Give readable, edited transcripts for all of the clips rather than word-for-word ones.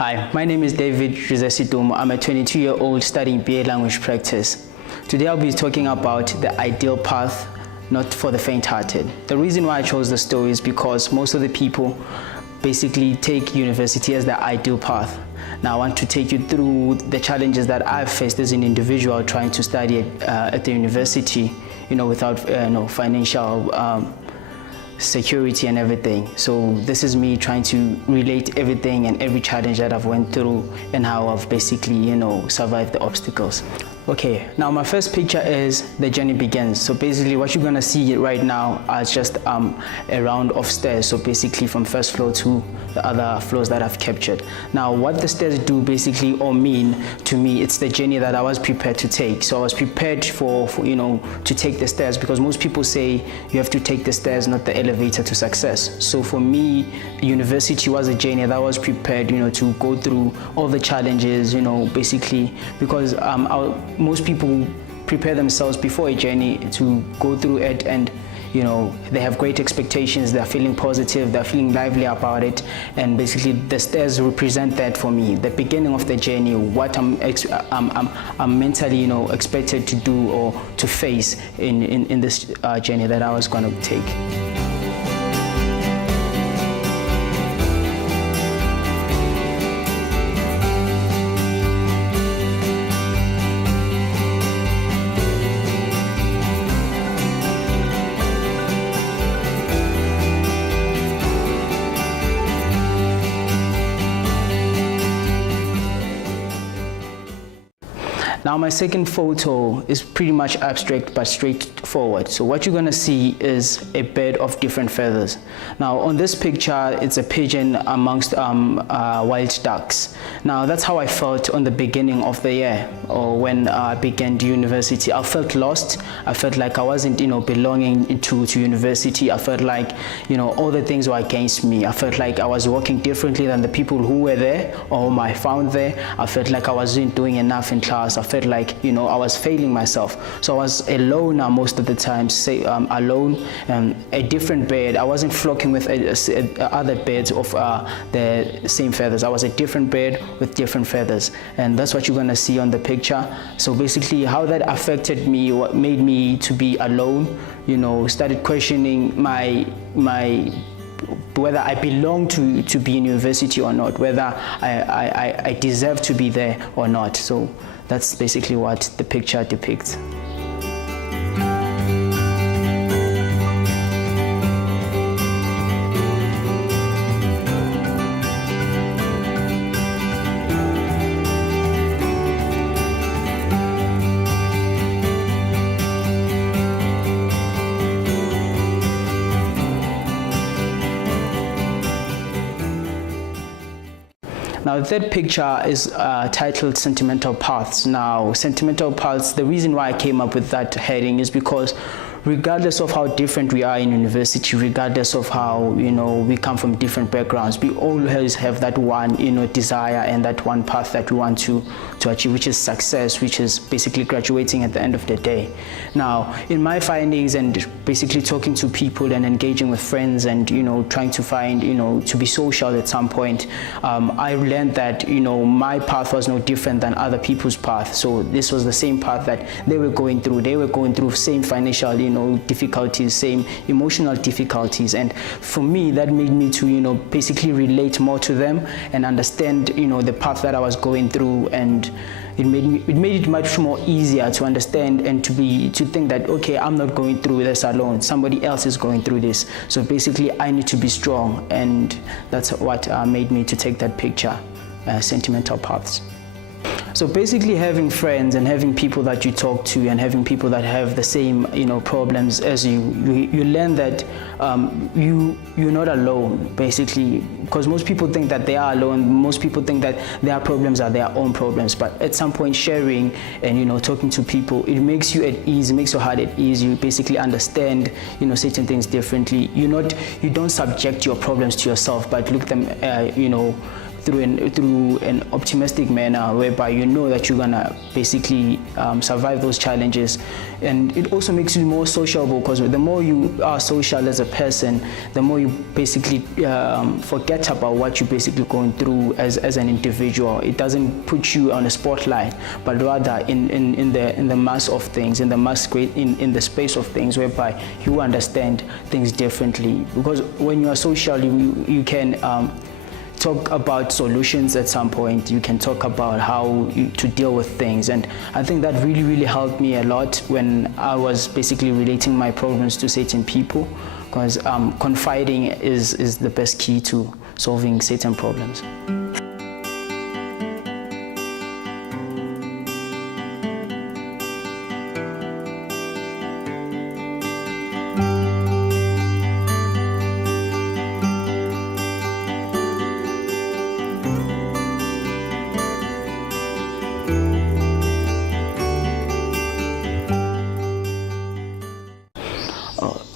Hi, my name is David Jose Sidumo. I'm a 22-year-old studying BA Language Practice. Today I'll be talking about the ideal path, not for the faint-hearted. The reason why I chose the story is because most of the people basically take university as their ideal path. Now I want to take you through the challenges that I've faced as an individual trying to study at the university, without financial security and everything. So this is me trying to relate everything and every challenge that I've went through and how I've basically, survived the obstacles. Okay, now my first picture is the journey begins. So basically what you're gonna see right now are just a round of stairs. So basically from first floor to the other floors that I've captured. Now what the stairs do basically or mean to me, it's the journey that I was prepared to take. So I was prepared for to take the stairs, because most people say you have to take the stairs, not the elevator to success. So for me, university was a journey that I was prepared, to go through all the challenges, basically, because most people prepare themselves before a journey to go through it, and they have great expectations, they're feeling positive, they're feeling lively about it, and basically the stairs represent that for me, the beginning of the journey, what I'm mentally expected to do or to face in this journey that I was going to take. Now my second photo is pretty much abstract but straightforward. So what you're gonna see is a bed of different feathers. Now on this picture, it's a pigeon amongst wild ducks. Now that's how I felt on the beginning of the year, or when I began the university. I felt lost. I felt like I wasn't belonging to university. I felt like all the things were against me. I felt like I was working differently than the people who were there or whom I found there. I felt like I wasn't doing enough in class. I felt like I was failing myself. So I was alone most of the time, alone, a different bed. I wasn't flocking with other beds of the same feathers. I was a different bed with different feathers, and that's what you're gonna see on the picture. So basically how that affected me, what made me to be alone, started questioning my whether I belong to be in university or not, whether I deserve to be there or not. So that's basically what the picture depicts. Now the third picture is titled Sentimental Paths. Now sentimental paths, the reason why I came up with that heading is because regardless of how different we are in university, regardless of how we come from different backgrounds, we always have that one desire and that one path that we want to achieve, which is success, which is basically graduating at the end of the day. Now in my findings and basically talking to people and engaging with friends and trying to find to be social at some point, I learned that my path was no different than other people's path. So this was the same path that they were going through. They were going through same financial difficulties, same emotional difficulties, and for me that made me to basically relate more to them and understand the path that I was going through, and it made it much more easier to understand and to think that, okay, I'm not going through this alone, somebody else is going through this, so basically I need to be strong. And that's what made me to take that picture, Sentimental Paths. So basically having friends and having people that you talk to and having people that have the same problems as you learn that you're not alone, basically, because most people think that they are alone. Most people think that their problems are their own problems, but at some point sharing and talking to people, it makes you at ease, it makes your heart at ease. You basically understand certain things differently. You don't subject your problems to yourself, but look them through an optimistic manner, whereby you know that you're gonna basically survive those challenges. And it also makes you more sociable, because the more you are social as a person, the more you basically forget about what you're basically going through as an individual. It doesn't put you on a spotlight, but rather in the mass of things, in the space of things, whereby you understand things differently. Because when you are social, you can talk about solutions at some point. You can talk about how to deal with things, and I think that really helped me a lot when I was basically relating my problems to certain people, because confiding is the best key to solving certain problems.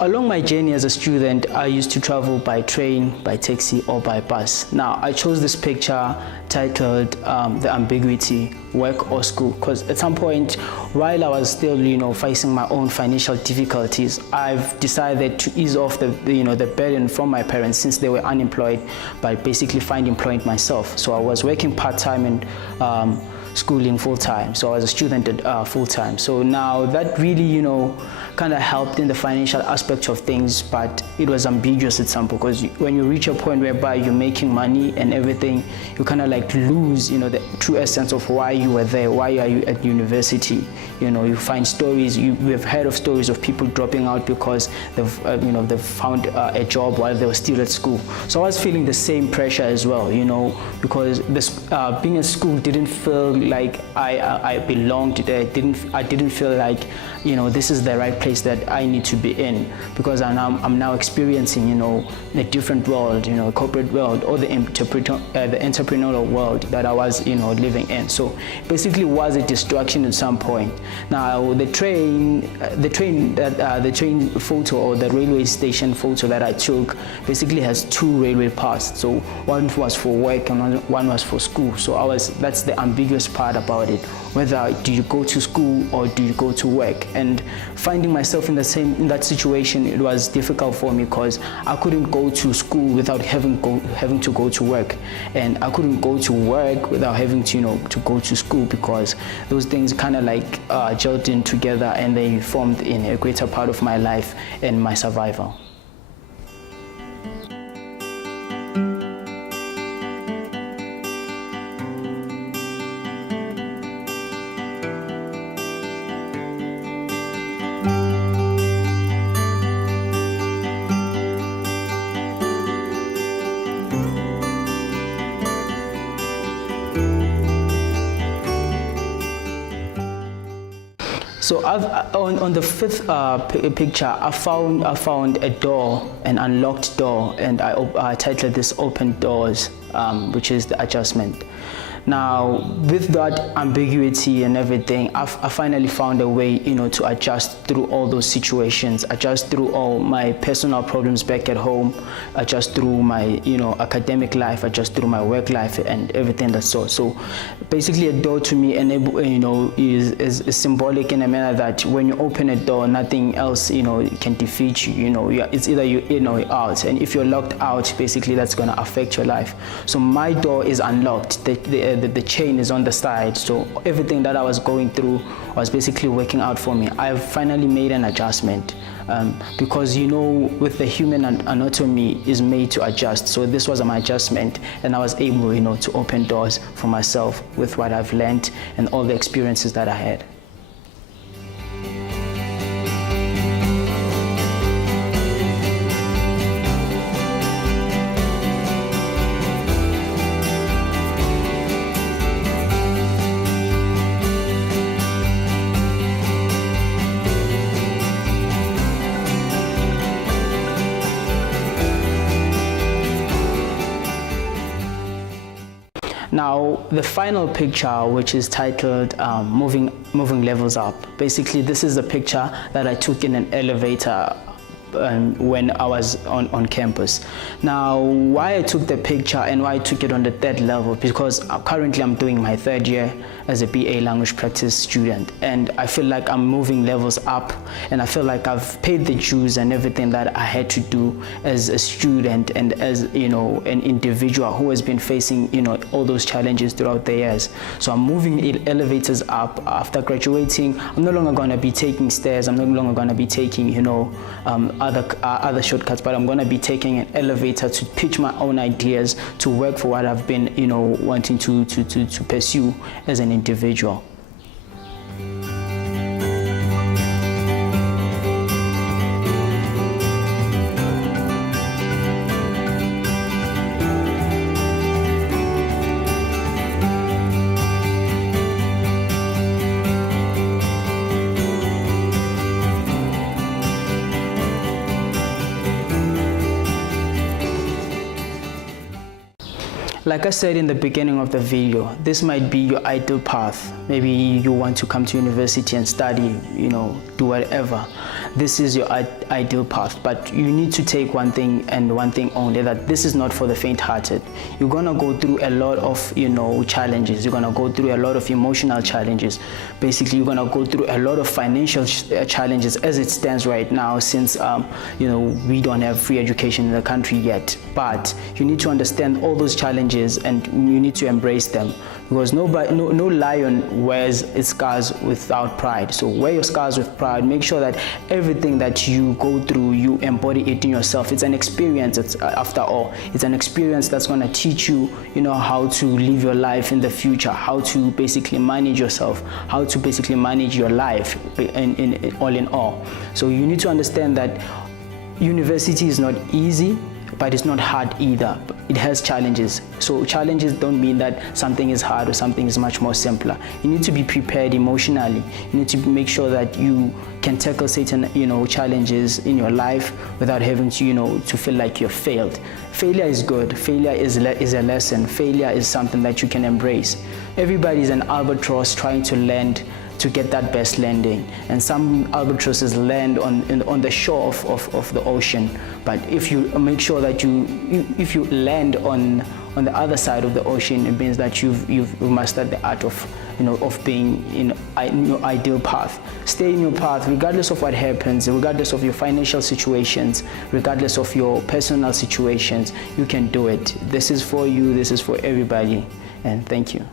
Along my journey as a student, I used to travel by train, by taxi, or by bus. Now, I chose this picture titled The Ambiguity, Work or School, because at some point, while I was still, facing my own financial difficulties, I've decided to ease off the burden from my parents, since they were unemployed, by basically finding employment myself. So I was working part-time and schooling full-time. So I was a student at full-time. So now that really, kind of helped in the financial aspect of things, but it was ambiguous at some point, because when you reach a point whereby you're making money and everything, you kind of like lose, the true essence of why you were there, why are you at university. You find stories, we've heard of stories of people dropping out because they've found a job while they were still at school. So I was feeling the same pressure as well, because this being at school didn't feel like I belonged there. I didn't feel like, this is the right place that I need to be in, because I'm now experiencing, a different world, a corporate world, or the entrepreneurial world that I was, living in. So basically was a distraction at some point. Now the train photo, or the railway station photo that I took, basically has two railway paths. So one was for work and one was for school. So that's the ambiguous part about it. Whether do you go to school or do you go to work? And finding myself in that situation, it was difficult for me, because I couldn't go to school without having to go to work, and I couldn't go to work without having to to go to school, because those things kind of like gelled in together, and they formed in a greater part of my life and my survival. So on the fifth picture, I found a door, an unlocked door, and I titled this "Open Doors," which is the adjustment. Now, with that ambiguity and everything, I finally found a way, to adjust through all those situations, adjust through all my personal problems back at home, adjust through my, academic life, adjust through my work life, and everything that's so basically, a door to me is symbolic in a manner that when you open a door, nothing else, can defeat you. It's either you're in or you're out, and if you're locked out, basically that's going to affect your life. So my door is unlocked. The chain is on the side, so everything that I was going through was basically working out for me. I've finally made an adjustment, because with the human anatomy is made to adjust. So this was my adjustment, and I was able to open doors for myself with what I've learned and all the experiences that I had. Now, the final picture, which is titled moving levels up. Basically, this is a picture that I took in an elevator when I was on campus. Now, why I took the picture and why I took it on the 3rd level, because currently I'm doing my 3rd year as a BA language practice student, and I feel like I'm moving levels up, and I feel like I've paid the dues and everything that I had to do as a student and as, you know, an individual who has been facing, you know, all those challenges throughout the years. So I'm moving elevators up. After graduating, I'm no longer going to be taking stairs. I'm no longer going to be taking, you know, other shortcuts, but I'm going to be taking an elevator to pitch my own ideas, to work for what I've been, you know, wanting to pursue as an individual. Like I said in the beginning of the video, this might be your ideal path. Maybe you want to come to university and study, you know, do whatever. This is your ideal path, but you need to take one thing and one thing only, that this is not for the faint-hearted. You're gonna go through a lot of, you know, challenges. You're gonna go through a lot of emotional challenges. Basically, you're gonna go through a lot of financial challenges as it stands right now, since you know, we don't have free education in the country yet. But you need to understand all those challenges and you need to embrace them, because no lion wears its scars without pride. So wear your scars with pride. Make sure that everything that you go through, you embody it in yourself. It's an experience. After all, it's an experience that's going to teach you, you know, how to live your life in the future, how to basically manage yourself, how to basically manage your life all in all. So you need to understand that university is not easy, but it's not hard either. It has challenges. So challenges don't mean that something is hard or something is much more simpler. You need to be prepared emotionally. You need to make sure that you can tackle certain, you know, challenges in your life without having to, you know, to feel like you've failed. Failure is good. Failure is a lesson. Failure is something that you can embrace. Everybody is an albatross trying to land to get that best landing, and some albatrosses land on the shore of the ocean. But if you make sure that if you land on the other side of the ocean, it means that you've mastered the art of, you know, of being in your ideal path. Stay in your path regardless of what happens, regardless of your financial situations, regardless of your personal situations. You can do it. This is for you. This is for everybody. And thank you.